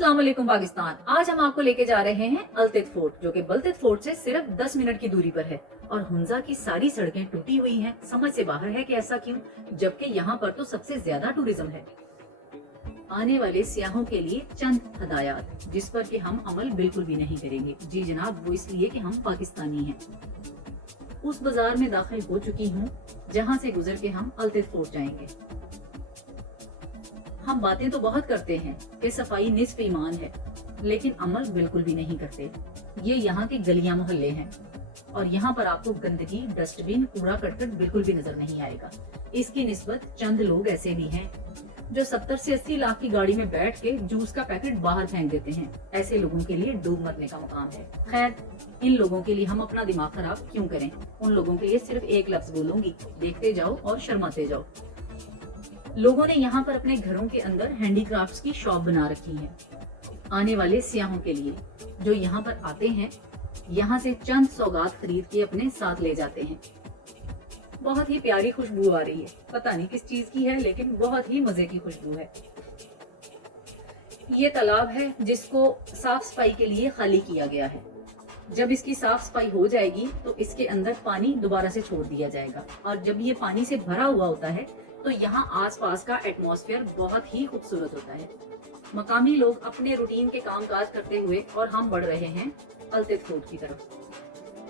अस्सलाम वालेकुम पाकिस्तान। आज हम आपको लेके जा रहे हैं अल्तित फोर्ट, जो कि बल्तित फोर्ट से सिर्फ 10 मिनट की दूरी पर है। और हुंजा की सारी सड़कें टूटी हुई हैं। समझ से बाहर है कि ऐसा क्यों, जबकि यहाँ पर तो सबसे ज्यादा टूरिज्म है। आने वाले सियाहों के लिए चंद हदायत जिस पर कि हम अमल बिल्कुल भी नहीं करेंगे। जी जनाब, वो इसलिए कि हम पाकिस्तानी हैं। उस बाजार में दाखिल हो चुकी हूँ जहाँ से गुजर के हम अल्तित फोर्ट जाएंगे। हम बातें तो बहुत करते हैं कि सफाई निस्फ ईमान है, लेकिन अमल बिल्कुल भी नहीं करते। ये यहाँ के गलियां मोहल्ले हैं और यहाँ पर आपको गंदगी, डस्टबिन, कूड़ा करकट बिल्कुल भी नजर नहीं आएगा। इसकी निस्बत चंद लोग ऐसे भी हैं जो 70 से 80 लाख की गाड़ी में बैठ के जूस का पैकेट बाहर फेंक देते हैं। ऐसे लोगों के लिए डूब मरने का मुकाम है। खैर, इन लोगों के लिए हम अपना दिमाग खराब क्यों करें। उन लोगों के लिए सिर्फ एक लफ्ज बोलूंगी, देखते जाओ और शर्माते जाओ। लोगों ने यहाँ पर अपने घरों के अंदर हैंडीक्राफ्ट्स की शॉप बना रखी है। आने वाले सियाहों के लिए जो यहाँ पर आते हैं, यहाँ से चंद सौगात खरीद के अपने साथ ले जाते हैं। बहुत ही प्यारी खुशबू आ रही है, पता नहीं किस चीज की है, लेकिन बहुत ही मजे की खुशबू है। ये तालाब है जिसको साफ सफाई के लिए खाली किया गया है। जब इसकी साफ सफाई हो जाएगी तो इसके अंदर पानी दोबारा से छोड़ दिया जाएगा। और जब ये पानी से भरा हुआ होता है तो यहाँ आसपास का एटमॉस्फेयर बहुत ही खूबसूरत होता है। मकामी लोग अपने रूटीन के काम काज करते हुए और हम बढ़ रहे हैं अल्तित फोर्ट की तरफ।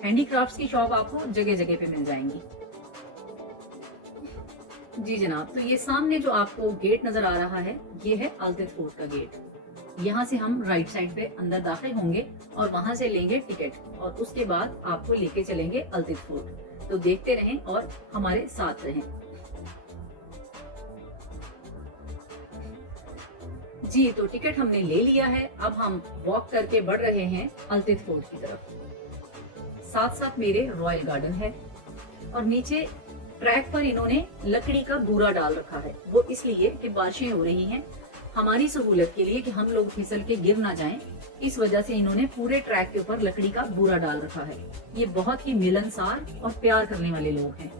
हैंडीक्राफ्ट्स की शॉप आपको जगह जगह पे मिल जाएंगी। जी जनाब, तो ये सामने जो आपको गेट नजर आ रहा है, ये है अल्तित फोर्ट का गेट। यहाँ से हम राइट साइड पे अंदर दाखिल होंगे और वहां से लेंगे टिकट और उसके बाद आपको लेके चलेंगे अल्तित फोर्ट। तो देखते रहें और हमारे साथ रहें। जी, तो टिकट हमने ले लिया है। अब हम वॉक करके बढ़ रहे हैं अल्तित फोर्ट की तरफ। साथ साथ मेरे रॉयल गार्डन है और नीचे ट्रैक पर इन्होंने लकड़ी का बूरा डाल रखा है। वो इसलिए कि बारिशें हो रही हैं, हमारी सहूलत के लिए कि हम लोग फिसल के गिर ना जाएं। इस वजह से इन्होंने पूरे ट्रैक के ऊपर लकड़ी का बूरा डाल रखा है। ये बहुत ही मिलनसार और प्यार करने वाले लोग हैं।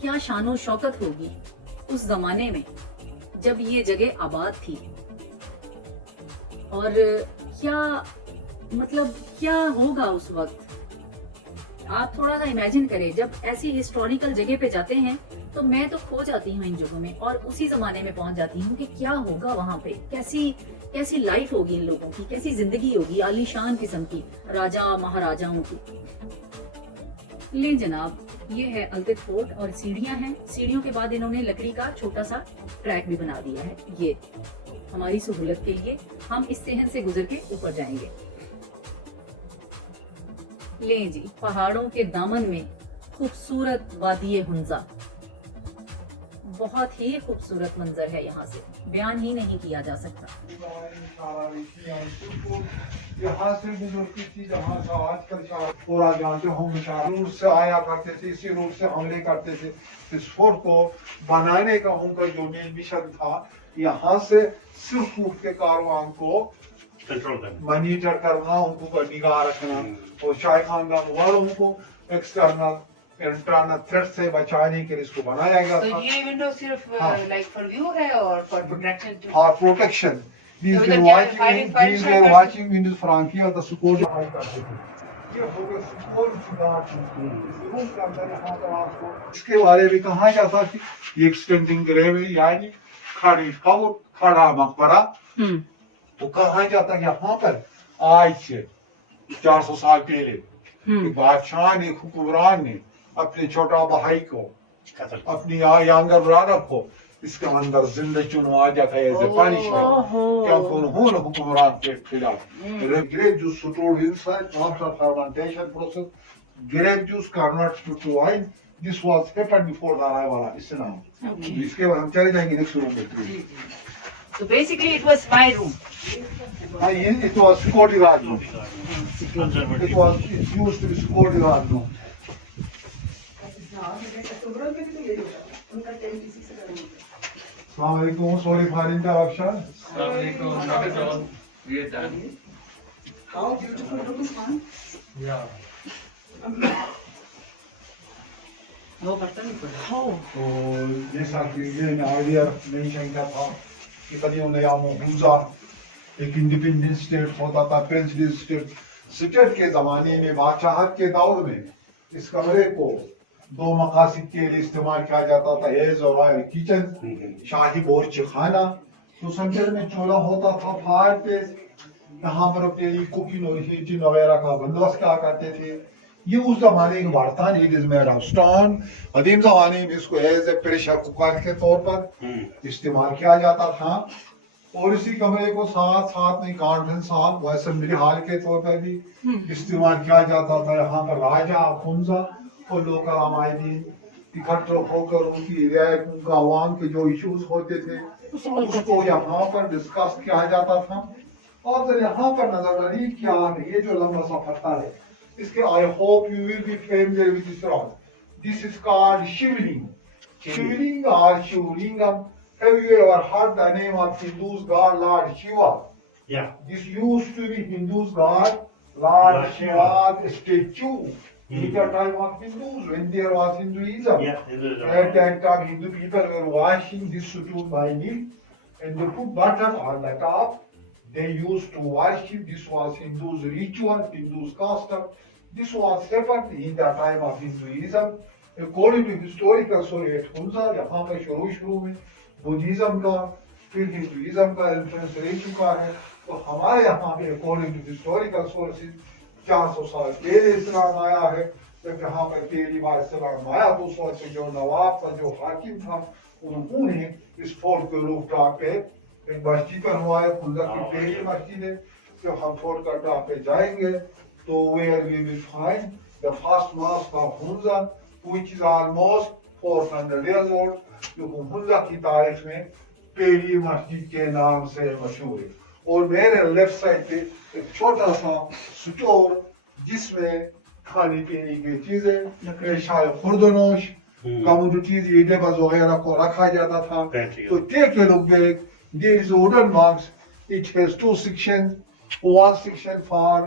क्या शानो शौकत होगी उस जमाने में जब ये जगह आबाद थी। और क्या होगा उस वक्त। आप थोड़ा सा इमेजिन करें, जब ऐसी हिस्टोरिकल जगह पे जाते हैं तो मैं तो खो जाती हूँ इन जगहों में और उसी जमाने में पहुंच जाती हूँ कि क्या होगा वहां पे, कैसी लाइफ होगी इन लोगों की, कैसी जिंदगी होगी आलीशान किस्म की, राजा महाराजाओं की। ले जनाब, ये है अल्तित फोर्ट और सीढ़ियां हैं। सीढ़ियों के बाद इन्होंने लकड़ी का छोटा सा ट्रैक भी बना दिया है। ये हमारी सहूलत के लिए हम इस सहन से गुजर के ऊपर जाएंगे। ले जी, पहाड़ों के दामन में खूबसूरत वादी हुंजा। बहुत ही खूबसूरत मंजर है, यहाँ से बयान ही नहीं किया जा सकता। यहाँ से गुजरती थी, जहाँ से आजकल पूरा जानते हो, रूट से आया करते थे, इसी रूट से हमले करते थे। इस फोर्ट को बनाने का उनका जो मेन मिशन था, यहाँ से सिर्फ के कारवान को मॉनिटर करना, उनको निगाह रखना और शाही खानदान वालों को एक्सटर्नल इंटरनल थ्रेट से बचाने के लिए इसको बनाया गया था। ये विंडो सिर्फ लाइक फॉर व्यू है और for protection. For protection. These were watching Windows Frankia the support करते थे। ये हो गया support रूम का अंदर यहाँ पर आपको इसके बारे में कहा जाता कि ये एक्सटेंडिंग ग्रेव यानी खड़ा मकबरा। वो कहा जाता है यहाँ पर आज से 400 साल पहले बादशाह ने, हुक्मरान ने अपने छोटा भाई को, अपनी यंगर ब्रदर को इसके अंदर जिंदा चुनवा दिया था एज ए पनिशमेंट, क्योंकि उन्होंने हुक्मरान के खिलाफ grape juice stored inside after fermentation process. Grape juice converted to wine. This was happened before the arrival of Islam. इसके बाद हम चले जाएंगे नेक्स्ट रूम में। So basically it was my room. It was security guard room. It used to be security guard room. Assalamualaikum, sorry for interruption. Assalamualaikum, not at all. We are done. How beautiful room is one. Yeah. वो बर्तन तो जैसा कि ये idea mention का था कि कदीम नयाम हुंजा एक इंडिपेंडेंट स्टेट होता था, प्रिंसली स्टेट। स्टेट के ज़माने में बादशाहत के दौर में इस कमरे को दो मकासद के लिए इस्तेमाल किया जाता था, एज और रॉयल किचन, शाही बोर्च खाना। तो सेंटर में चूल्हा होता था फायर पे, यहाँ पर अपने कुकिंग और हीटिंग वगैरह का बंदोबस्त क्या करते थे। ये उस जमाने का बर्तन, it is made of stone. कदीम जमाने में इसको एज ए प्रेशर कुकर के तौर पर इस्तेमाल किया जाता था। और इसी कमरे को साथ साथ में कॉन्फ्रेंस हॉल व असेंबली हॉल के तौर पर भी इस्तेमाल किया जाता था। यहाँ पर राजा, हुंजा और लोकल अमायदीन इकट्ठे होकर उनकी राय, उनका अवाम के जो इश्यूज होते थे उसको यहाँ पर डिस्कस किया जाता था। और फिर यहाँ पर नजर क्या है, ये जो लंबा सा पत्थर है, इसके I hope you will be familiar with this rock. This is called Shivling. Shivling और Shivlingam. Have you ever heard the name of Hindu's god Lord Shiva? Yeah. This used to be Hindu's god Lord Shiva's statue in the time of Hindus, when there was Hinduism. Yeah. At that time, Hindu people were washing this statue by milk and they put butter on the top. They used to worship. This was Hindus' ritual, Hindus' custom. This was happened in the time of Hinduism. According to historical story at Hunza, यहाँ पे शुरू में Buddhism का फिर Hinduism का influence रह चुका है। तो हमारे यहाँ पे अकॉर्डिंग टू हिस्टोरिकल सोर्सेज 400 साल पहले इस्लाम आया है। जब यहाँ पर पहली बार इस्लाम आया तो उस वक्त जो नवाब था, जो हाकिम था, उन्होंने इस फोर्ट के रूफटॉप पे एक मस्जिद बनवाया। हुंजा की पहली मस्जिद है। जब हम फोर्ट का टॉप पे जाएंगे तो where we will find the first mosque of Hunza which is almost 400 years old, जो हुंजा की तारीख में पहली मस्जिद के नाम से मशहूर है। और मेरे लेफ्ट साइड पे एक छोटा सा स्टोर जिसमें खाने पीने की चीजें, शायद खुर्दनोश, कमोडिटीज, ईटेबल्स वगैरह को रखा जाता था। तो take a look back, there is wooden box, it has 2 sections, one section for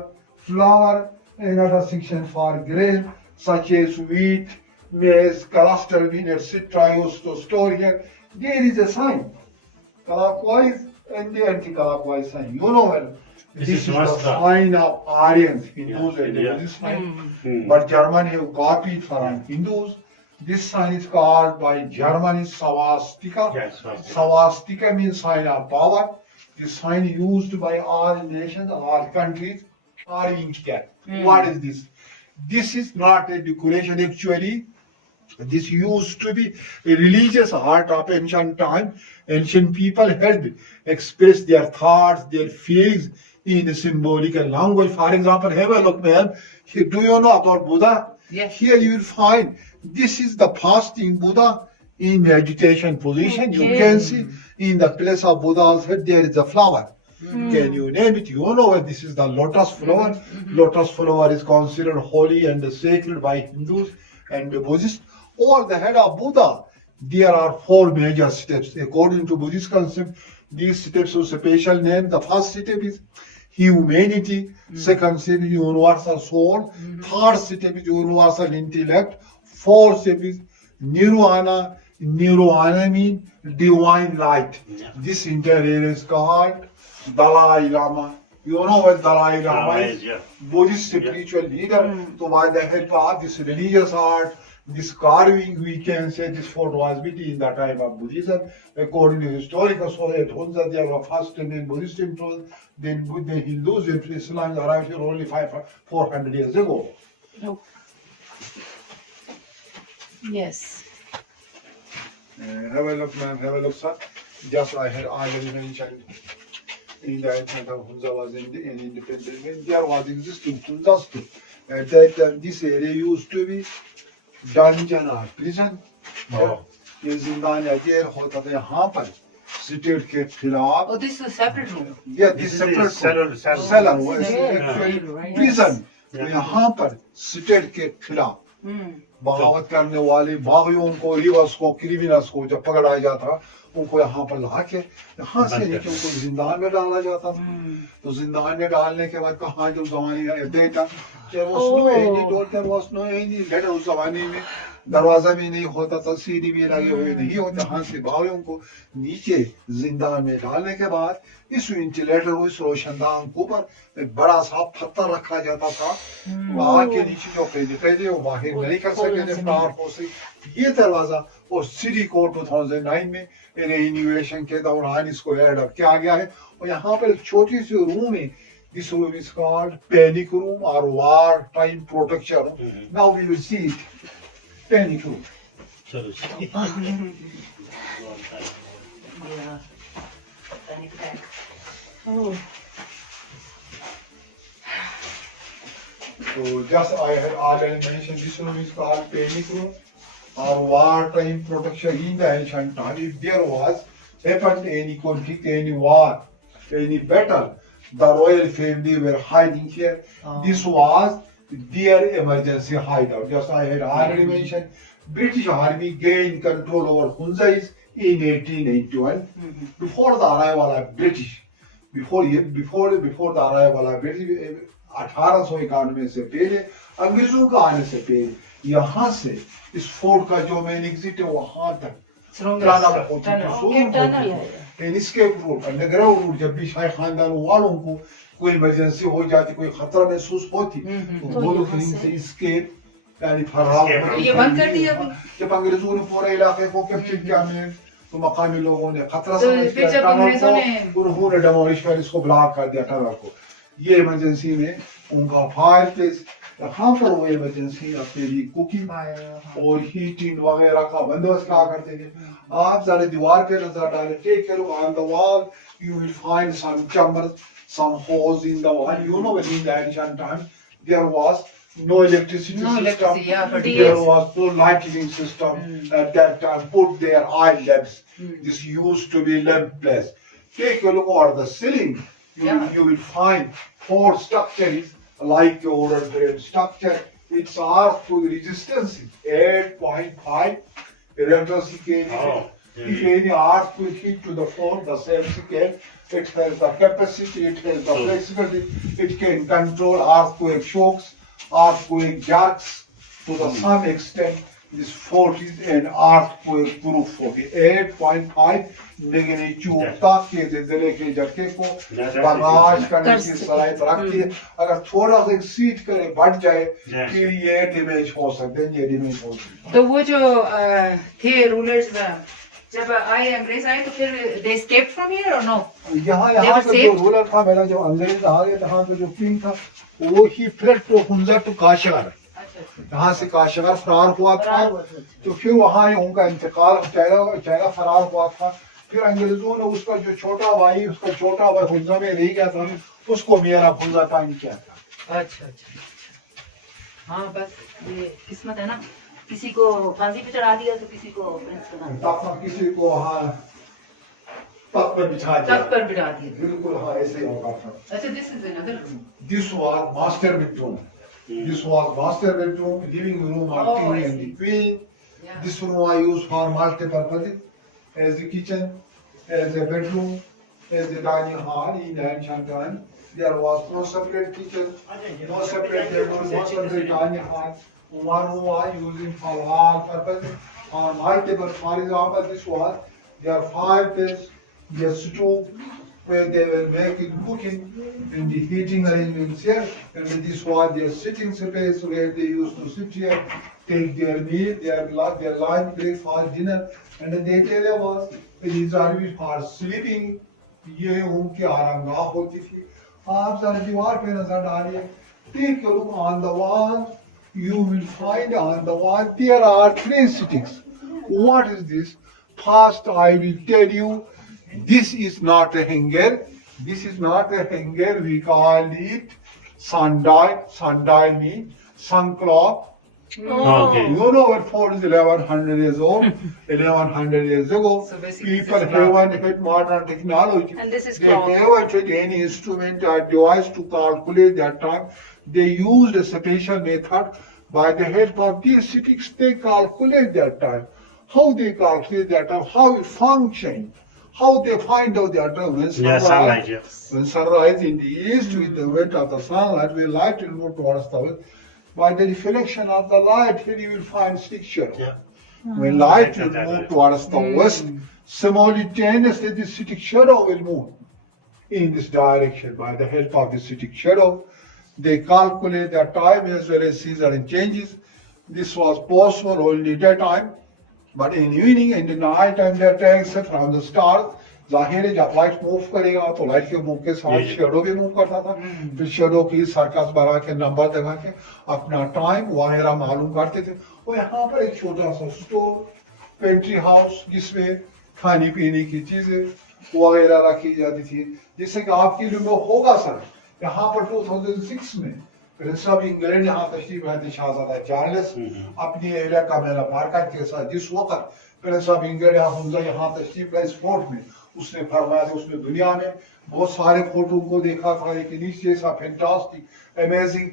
flour, another section for grain such as wheat, maize, cluster bean, etc. used to store here. There is a sign, clockwise and the anti-clockwise sign. You know well, this is the sign of Aryans, Hindus and Buddhist sign. But German have copied from Hindus. This sign is called by Germans swastika. Yes, Swastika means sign of power. This sign used by all nations, all countries are India. What is this? This is not a decoration actually. This used to be a religious art of ancient time. Ancient people had expressed their thoughts, their feelings in a symbolical language. For example, have a look, ma'am. Do you know about Buddha? Yes. Here you will find this is the fasting Buddha in meditation position. You can see in the place of Buddha's head there is a flower. Can you name it? You know what this is the lotus flower. Lotus flower is considered holy and sacred by Hindus and Buddhists. Or the head of Buddha, there are 4 major steps. According to Buddhist concept, these steps have special name. The first step is humanity. Second step is universal soul. Third step is universal intellect. Fourth step is nirvana. Nirvana means divine light. This entire area is called Dalai Lama. You know what Dalai Lama is? Buddhist spiritual leader. So by the help of this religious art, this carving, we can say this fort was built in the time of Buddhism. According to historical sources, at Hunza there were first and then Buddhist temples, then Buddha, Hindus, and Islam arrived here only 400 years ago. Yes. Have a look, ma'am, have a look, sir. Just I had already mentioned in the ancient of Hunza was an independent. When there was existing Hunza too. At that time, this area used to be dungeon or prison. ये जिंदान या jail होता था यहाँ पर state के खिलाफ. Oh, this is a separate room. Yeah, this separate cellar was actually prison. यहाँ पर स्टेट के खिलाफ बगावत करने वाले बागियों को, रिवर्स को, क्रिमिनल्स को जब पकड़ा जाता उनको यहाँ पर ला के यहाँ से लेके उनको जिंदान में डाला जाता था. तो जिंदान में डालने के बाद कहाँ जो जमाने का data there was no any letter उस जमाने में दरवाजा भी नहीं होता था, सीढ़ी भी लगे हुए नहीं होते। हांसी भाइयों को नीचे जिंदान में डालने के बाद इस वेंटिलेटर को, इस रोशनदान के ऊपर एक बड़ा सा पत्थर रखा जाता था। वहां के नीचे जो कैदी थे वो बाहर नहीं कर सके थे फ्लावर हाउस से। ये दरवाजा और सिटी को 2009 में रिनोवेशन के दौरान इसको ऐड किया गया है। और यहाँ पर एक छोटी सी रूम है, this room is called panic room or war time protection room. Now we will see it. Panic room. Yeah. Panic attack. So just I had already mentioned, this room is called panic room or war time protection. In the ancient time, if there was happened any conflict, any war, any battle, the royal family were hiding here. This was their emergency hideout. Just I had already mentioned, British Army gained control over Hunza in 1891. Before the arrival of British, before the arrival of British, 1891 से पहले, अंग्रेजों का आने से पहले, यहाँ से इस फोर्ट का जो मेन एग्जिट है वहाँ तक टनल होती थी। एस्केप रूट, अंडरग्राउंड रूट, जब भी शाही खानदान वालों को कोई इमरजेंसी हो जाती, कोई खतरा महसूस होती, तो वो लोग यहीं से एस्केप यानी फरार होते। ये बंद कर दिया अभी। जब अंग्रेजों ने पूरे इलाके को कैप्चर किया में, तो मकामी लोगों ने खतरा तो समझ फिर जब अंग्रेजों ने उन्होंने डेमोलिश कर इसको ब्लॉक कर दिया टनल को। ये इमरजेंसी में उनका फायर प्लेस, यहाँ पर वो इमरजेंसी अपने लिए कुकिंग और हीटिंग वगैरह का बंदोबस्त क्या करते थे। आप जरा दीवार पे नजर डालें, take care on the wall, you will find some chambers, some holes in the wall. You know, in the ancient time, there was no electricity system. Yeah, for There years. was no lighting system at that time. Put their oil lamps. This used to be lampless. Take a look at the ceiling. You will find four structures like your drain structure. Its earthquake resistance is 8.5 electricity. If any earthquake hit to the floor, the same scale, it has the capacity, it has the flexibility, it can control earthquake shocks, earthquake jerks to the some extent. This fort is an earthquake proof fort. 8.5 magnitude तक के ज़िले के झटके को बर्दाश्त करने की सलाहियत रखती है। अगर थोड़ा सा एक्सीड करे, बढ़ जाए, फिर ये डैमेज हो सकते हैं, ये डैमेज हो सकते हैं। तो वो जो थे रूलर्स, जब आए अंग्रेज आए तो फिर they escaped from here or no? यहाँ का जो रूलर था, मेरा जो अंग्रेज आ गए, यहाँ का जो किंग था, वो ही फ्लेड टू हुंजा टू काशिगार, यहाँ से काशिगार फरार हुआ था। तो फिर वहाँ उनका इंतकाल चाइना फरार हुआ था। फिर अंग्रेजों ने उसका जो छोटा भाई हुंजा में रह गया था, उसको मेरा हुंजा ताइन किया था। अच्छा। हाँ, बस ये किस्मत है ना, किसी को फांसी पे चढ़ा दिया तो किसी को प्रिंस बना, किसी को हाँ तख्त पर बिठा दिया। बिल्कुल हाँ, ऐसे ही होगा था। अच्छा, this is another room. This was master bedroom. This was master bedroom, living room of king and the queen. Yeah. This room I use for multiple purposes, as a kitchen, as a bedroom, as a dining hall. In ancient time, there was no separate kitchen, no separate bedroom, no separate dining hall. One room I using for all purposes, or multiple. For example, this was their fireplace, their stove, where they were making cooking, and the heating arrangements here, and this was their sitting space where they used to sit here, take their meal, their lunch, breakfast, dinner, and then the area was reserved for sleeping. ये उनकी आरामगाह होती थी। आप जरा दीवार पे नजर डालिए, take a look on the wall. You will find on the wall there are three sittings. What is this? First, I will tell you. This is not a hanger. This is not a hanger. We call it sundial. Sundial means sun clock. Okay. You know what fort is 1100 years old. 1100 years ago, So basically people this is haven't had modern technology. And this is They clock. haven't had any instrument or device to calculate that time. They used a special method. By the help of these sticks, they calculate that time. How they calculate that time, how it functions. How they find out that when sunrise, when sunrise in the east with the weight of the sunlight, we light will move towards the west. by the reflection of the light, here you will find stick shadow. When light will move towards the west, simultaneously the stick shadow will move in this direction by the help of the stick shadow. They calculate the time as well as season changes. This was possible only daytime, but in evening and in the night time they are trying from the stars. ظاہر ہے جب light move کرے گا تو light کے move کے ساتھ shadow بھی move کرتا تھا. پھر شیڈو کی سرکس بنا کے نمبر لگا کے اپنا ٹائم وغیرہ معلوم کرتے تھے. اور یہاں پر ایک چھوٹا سا اسٹور پینٹری ہاؤس جس میں کھانے پینے کی چیزیں وغیرہ رکھی جاتی تھی, جس سے کہ آپ کے لیے ہوگا سر یہاں پر 2006 میں پرنس آف انگلینڈ یہاں تشریف لاتے شہزادہ چارلس اپنی ایریا کا میلا پارکٹ کے ساتھ. جس وقت پرنس آف انگلینڈ حنزا یہاں تشریف لائے اس فورٹ میں, اس نے فرمایا تھا اس نے دنیا میں بہت سارے فورٹوں کو دیکھا تھا لیکن اس جیسا فینٹاسٹک امیزنگ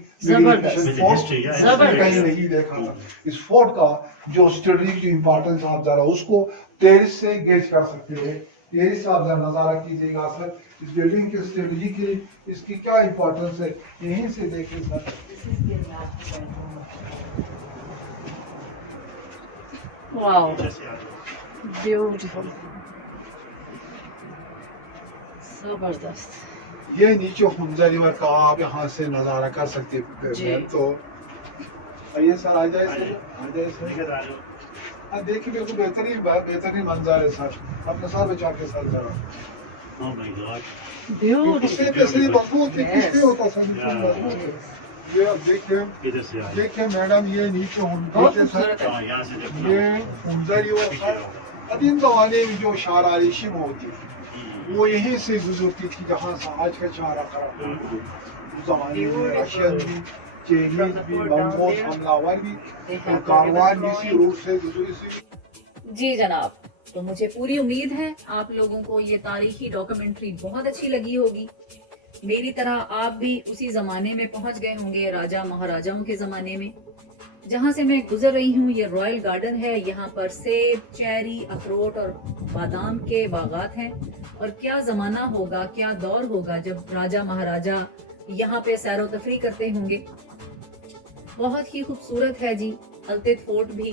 فورٹ کہیں نہیں دیکھا تھا. اس فورٹ کا جو اسٹریٹجک امپورٹنس آپ ذرا اس کو ٹیرس سے گیج کر سکتے ہیں. ٹیرس سے آپ ذرا نظارہ کیجیے گا سر اس بلڈنگ کے اسٹریٹجی کی اس کی کیا امپورٹنس ہے, یہیں سے دیکھیں سر. واو بیوٹیفل, زبردست. یہ نیچے ہنزا ریور کا آپ یہاں سے نظارہ کر سکتے ہیں. تو آئیے سر, آ جائے سر, آ جائے سر. دیکھیے بالکل بہترین منظر ہے سر. اپنے ساتھ بچا کے سر ذرا. مضبوط کس ہوتا سر. یہ دیکھیں میڈم, یہ نیچے یہ ہنزا ریور سر قدیم زمانے میں جو شارعریشی میں ہوتی تھی وہ یہیں سے گزرتی تھی جہاں سے آج کا چارہ خراب ہے. زمانے میں رشین بھی, چینیز بھی, منگول حملہ بھی اور کاروان بھی اسی روٹ سے گزری سی. جی جناب, تو مجھے پوری امید ہے آپ لوگوں کو یہ تاریخی ڈاکومنٹری بہت اچھی لگی ہوگی. میری طرح آپ بھی اسی زمانے میں پہنچ گئے ہوں گے, راجہ مہاراجاؤں کے زمانے میں. جہاں سے میں گزر رہی ہوں یہ رائل گارڈن ہے. یہاں پر سیب, چیری, اخروٹ اور بادام کے باغات ہیں. اور کیا زمانہ ہوگا, کیا دور ہوگا جب راجہ مہاراجہ یہاں پہ سیر و تفریح کرتے ہوں گے. بہت ہی خوبصورت ہے جی التیت فورٹ بھی.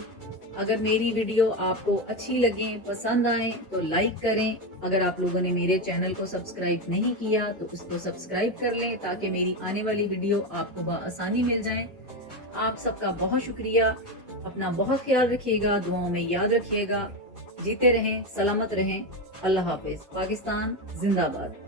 اگر میری ویڈیو آپ کو اچھی لگیں, پسند آئیں تو لائک کریں. اگر آپ لوگوں نے میرے چینل کو سبسکرائب نہیں کیا تو اس کو سبسکرائب کر لیں تاکہ میری آنے والی ویڈیو آپ کو بآسانی مل جائیں. آپ سب کا بہت شکریہ. اپنا بہت خیال رکھیے گا, دعاؤں میں یاد رکھیے گا. جیتے رہیں, سلامت رہیں. اللہ حافظ. پاکستان زندہ باد.